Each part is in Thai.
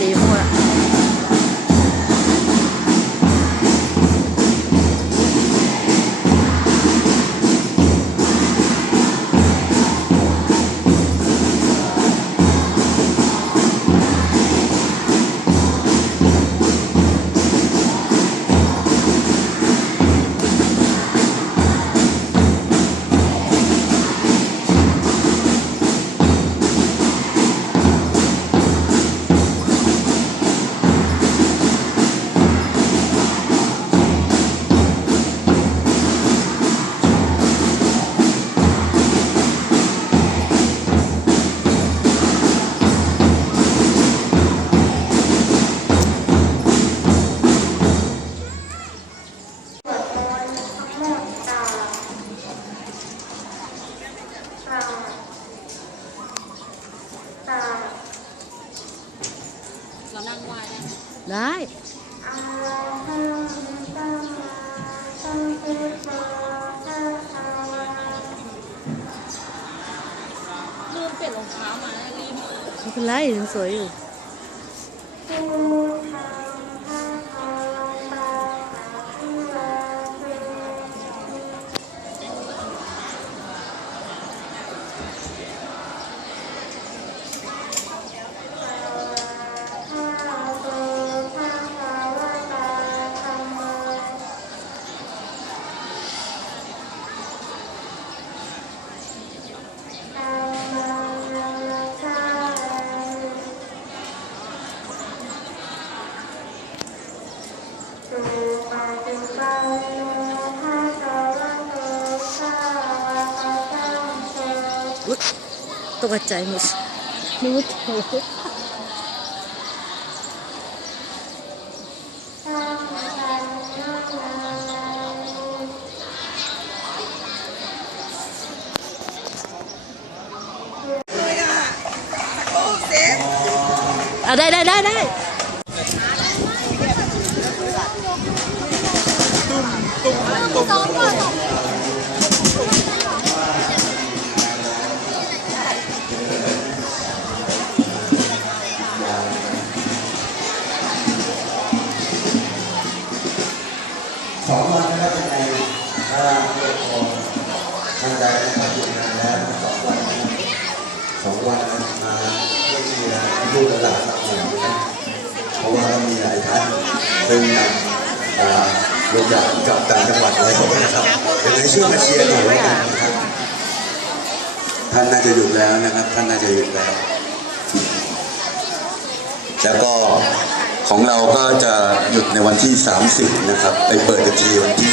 ตีมั่ว ได้ไหมได้ลืมเปลี่ยนรองเท้ามาแล้วรีบไม่เป็นไรยังสวยอยู่อุ๊ย ตกใจหมดนึกว่าเธอเอาได้ได้ไซึ่งลงจากกับต่างจังหวัดแล้วนะครับเป็นในช่วงมาเชียร์หน่อยแล้วกันนะครับท่านน่าจะหยุดแล้วนะครับ ท่านน่าจะหยุดแล้ว แล้วก็ของเราก็จะหยุดในวันที่ 30 นะครับ ไปเปิดกทีวันที่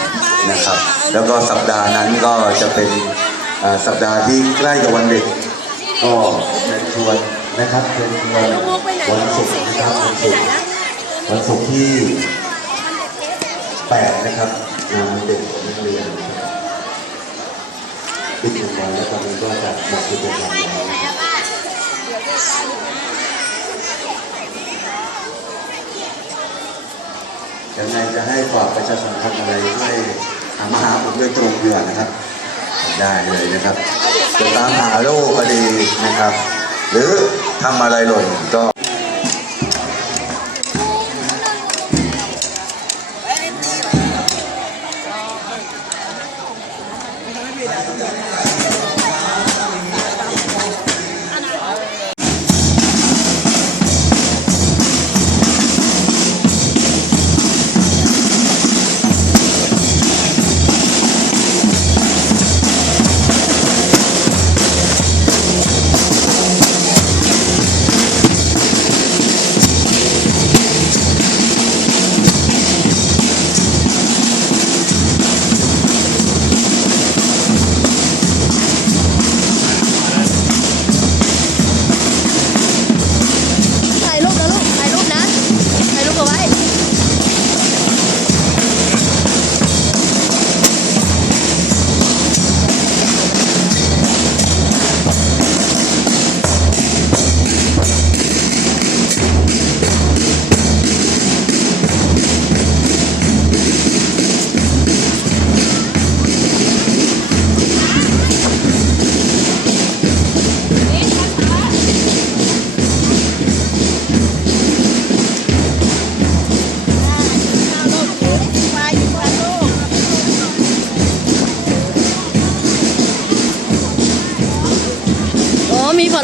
4 นะครับ แล้วก็สัปดาห์นั้นก็จะเป็นสัปดาห์ที่ใกล้กับวันเด็ก ก็เป็นชวนนะครับเป็นชวนวันศุกร์นะครับวันศุกร์ วันศุกร์ที่ 8 นะครับงานวันเด็กของนักเรียนปิดหนึ่งวันแล้วตอนนี้ก็จะหมดกิจกรรมแล้วยังไงจะให้ฝากประชาสัมพันธ์อะไรด้วยหามาหาผมโดยตรงดีกว่านะครับ ได้เลยนะครับจะตามหาโรคก็ดีนะครับ หรือทำอะไรหล่นก็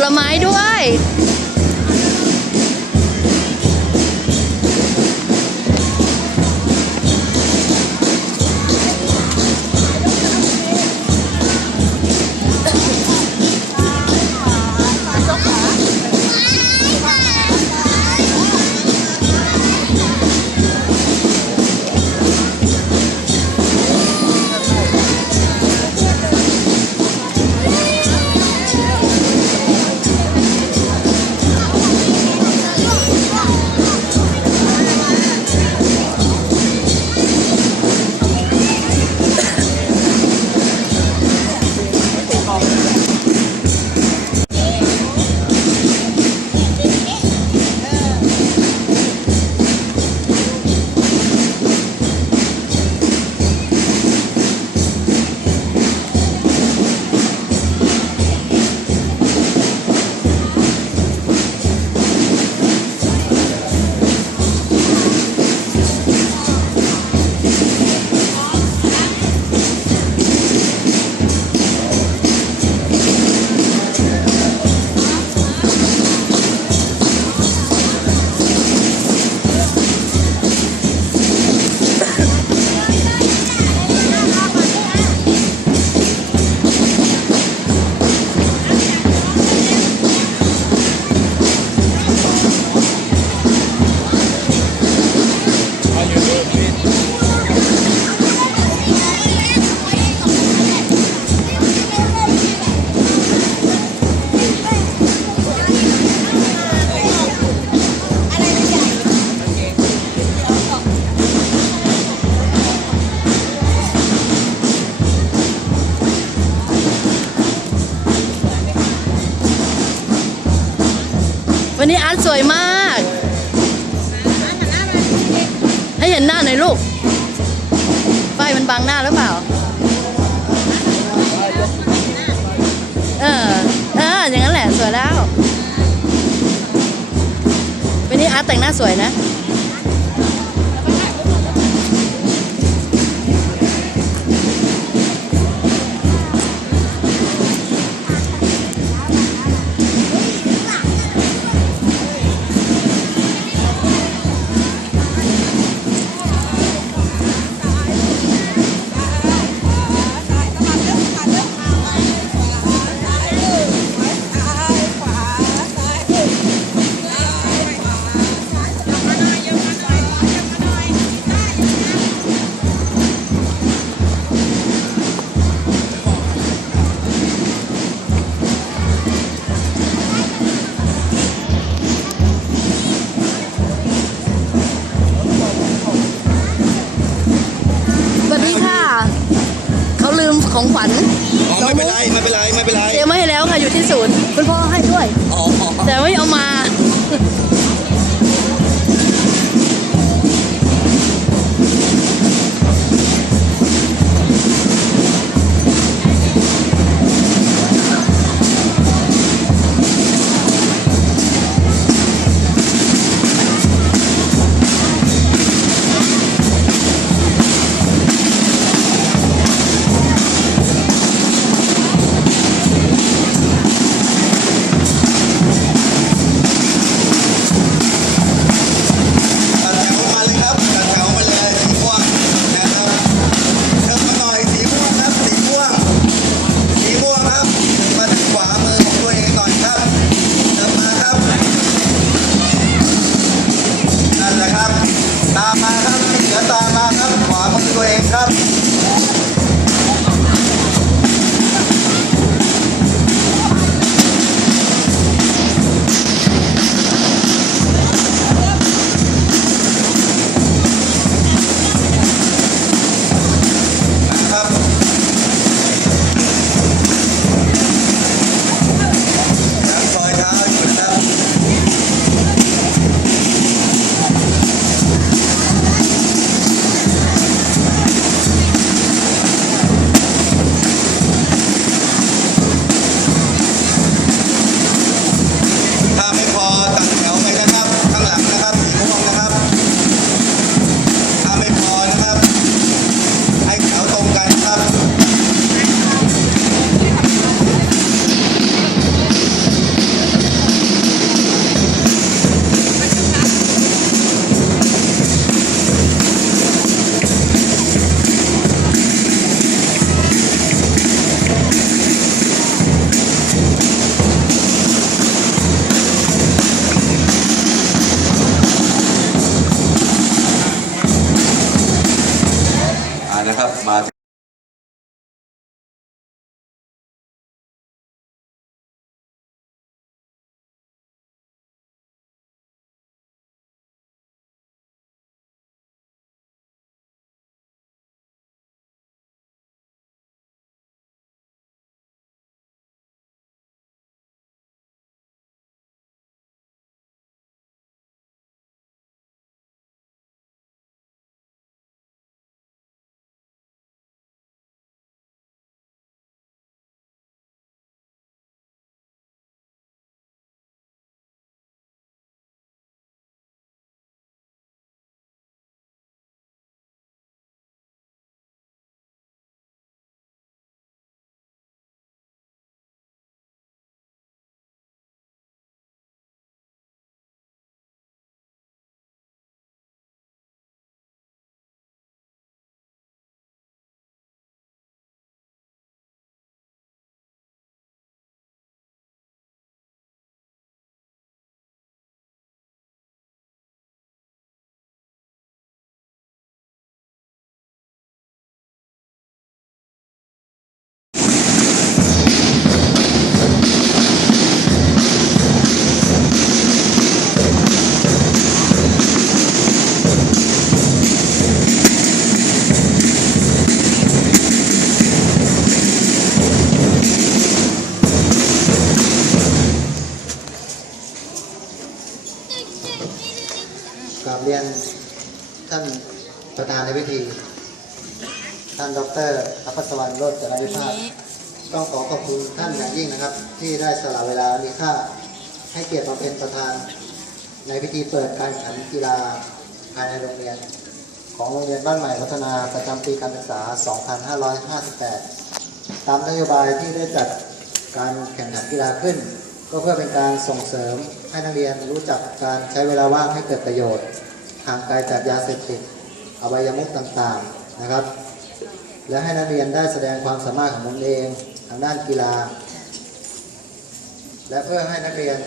ลไม้ด้วย วันนี้อาร์ตสวยมาก ให้เห็นหน้าหน่อยลูก ป้ายมันบังหน้าหรือเปล่า เออ เออ อย่างนั้นแหละ สวยแล้ว วันนี้อาร์ตแต่งหน้าสวยนะ ขาลืมของขวัญอ๋อไม่เป็นไรไม่เป็นไรไม่เป็นไรเตรียมไว้ให้แล้วค่ะอยู่ที่ศูนย์คุณพ่อให้ด้วย อ๋อ แต่ไม่เอามา ในพิธี ท่านดรอภัสวรรณโรจน์จรวิภาสต้องขอขอบคุณท่านอย่างยิ่งนะครับ ที่ได้สละเวลามีค่าให้เกียรติมาเป็นประธานในพิธีเปิดการแข่งขันกีฬาภายในโรงเรียน ของโรงเรียนบ้านใหม่พัฒนาประจำปีการศึกษา 2558 ตามนโยบายที่ได้จัดการแข่งขันกีฬาขึ้น ก็เพื่อเป็นการส่งเสริมให้นักเรียนรู้จักการใช้เวลาว่างให้เกิดประโยชน์ห่างไกลจากยาเสพติด อบายมุขต่างๆนะครับ และให้นักเรียนได้แสดงความสามารถของตนเองทางด้านกีฬา และเพื่อให้นักเรียน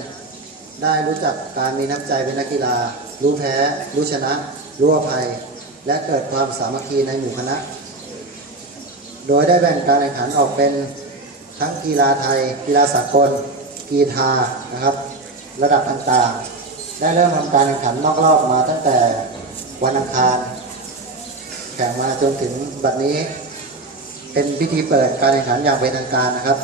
ได้รู้จักการมีน้ำใจเป็นนักกีฬา รู้แพ้ รู้ชนะ รู้อภัย และเกิดความสามัคคีในหมู่คณะ โดยได้แบ่งการแข่งขันออกเป็นทั้งกีฬาไทย กีฬาสากล กีฬานะครับ ระดับต่างๆ ได้เริ่มทำการแข่งขันนอกรอบมาตั้งแต่วันอังคาร แข่งมาจนถึงบัดนี้ เป็นพิธีเปิดการแข่งขันอย่างเป็นทางการนะครับ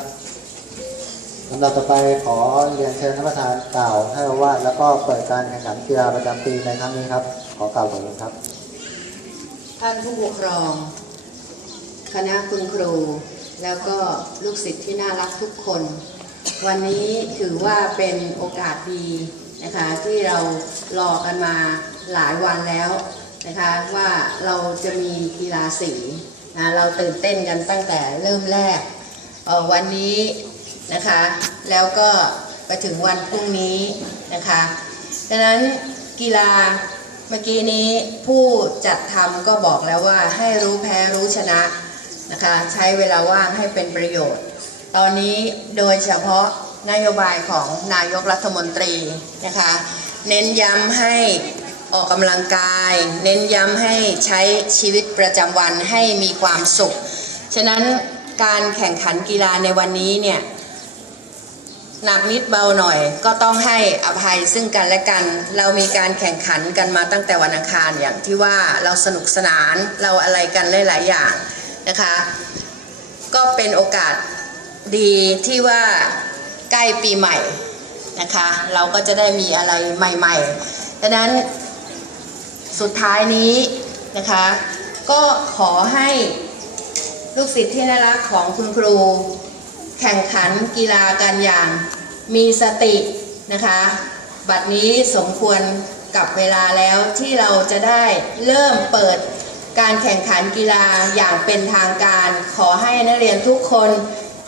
ลำดับต่อไปขอเรียนเชิญท่านประธานกล่าวให้อาวาสแล้วก็เปิดการแข่งขันกีฬาประจำปีในครั้งนี้ครับ ขอกล่าวขอบคุณครับ ท่านผู้ปกครอง คณะคุณครู แล้วก็ลูกศิษย์ที่น่ารักทุกคน วันนี้ถือว่าเป็นโอกาสดีนะคะที่เรารอกันมาหลายวันแล้ว นะคะว่าเราจะมีกีฬาสีนะเราตื่นเต้นกันตั้งแต่เริ่มแรกออวันนี้นะคะแล้วก็ไปถึงวันพรุ่งนี้นะคะดังนั้นกีฬาเมื่อกี้นี้ผู้จัดทำก็บอกแล้วว่าให้รู้แพ้รู้ชนะนะคะใช้เวลาว่างให้เป็นประโยชน์ ตอนนี้โดยเฉพาะนโยบายของนายกรัฐมนตรีนะคะเน้นย้ำให้ ออกกำลังกาย เน้นย้ำให้ใช้ชีวิตประจำวันให้มีความสุข ฉะนั้นการแข่งขันกีฬาในวันนี้เนี่ยหนักนิดเบาหน่อย ก็ต้องให้อภัยซึ่งกันและกัน เรามีการแข่งขันกันมาตั้งแต่วันอังคารอย่างที่ว่าเราสนุกสนานเราอะไรกันหลาย ๆ อย่างนะคะ ก็เป็นโอกาสดีที่ว่าใกล้ปีใหม่นะคะ เราก็จะได้มีอะไรใหม่ ๆ ดังนั้น สุดท้ายนี้นะคะ ก็ขอให้ลูกศิษย์ที่น่ารักของคุณครู แข่งขันกีฬากันอย่างมีสตินะคะ บัดนี้สมควรกับเวลาแล้วที่เราจะได้เริ่มเปิดการแข่งขันกีฬาอย่างเป็นทางการ ขอให้นักเรียนทุกคน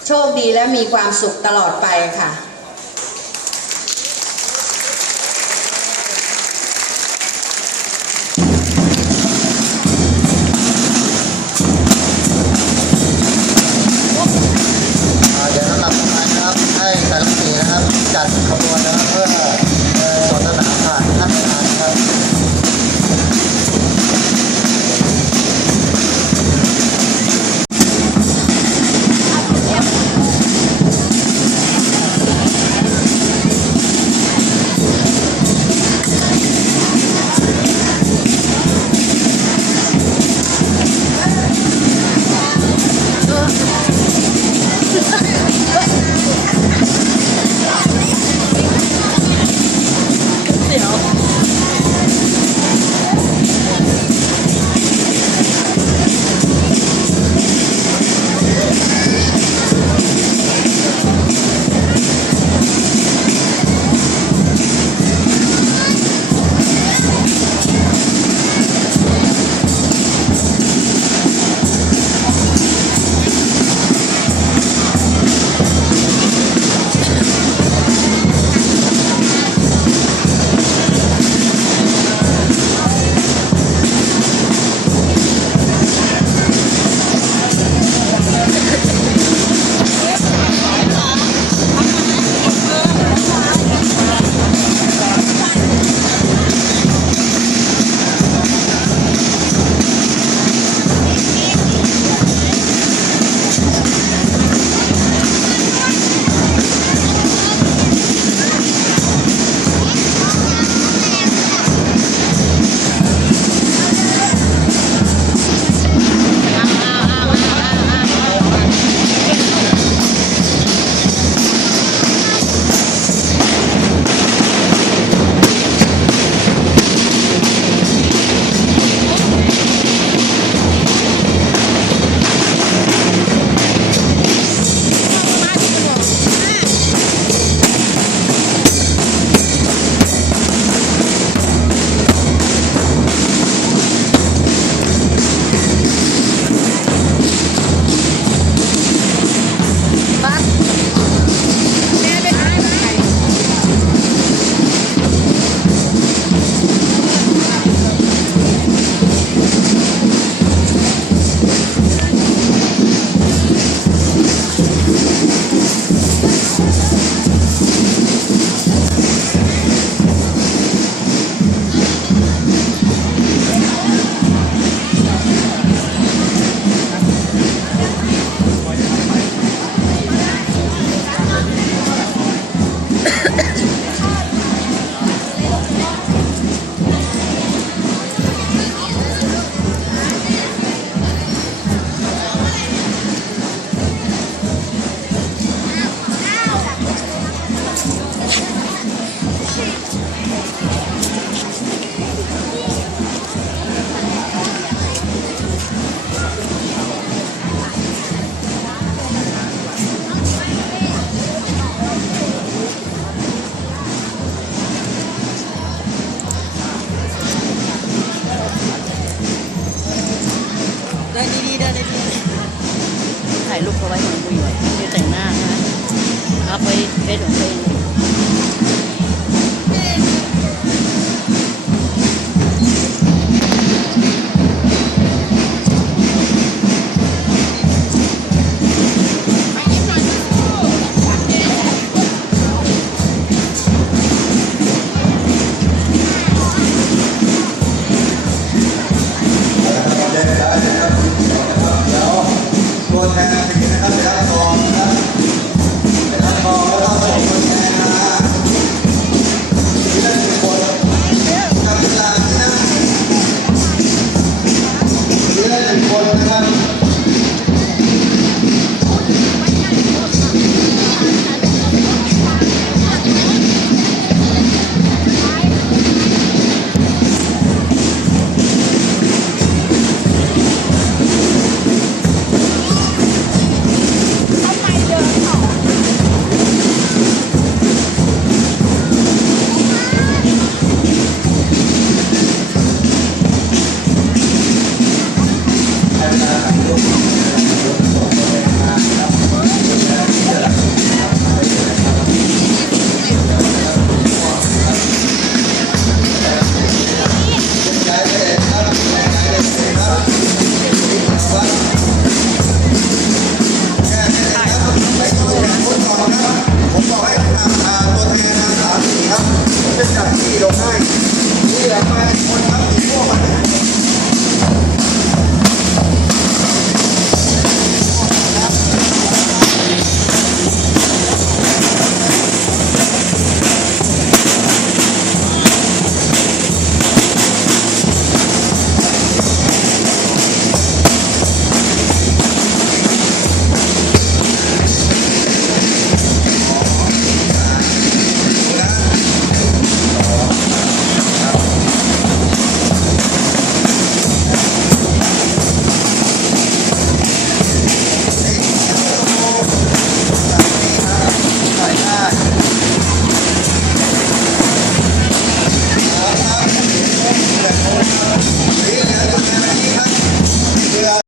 โชคดีและมีความสุขตลอดไปค่ะ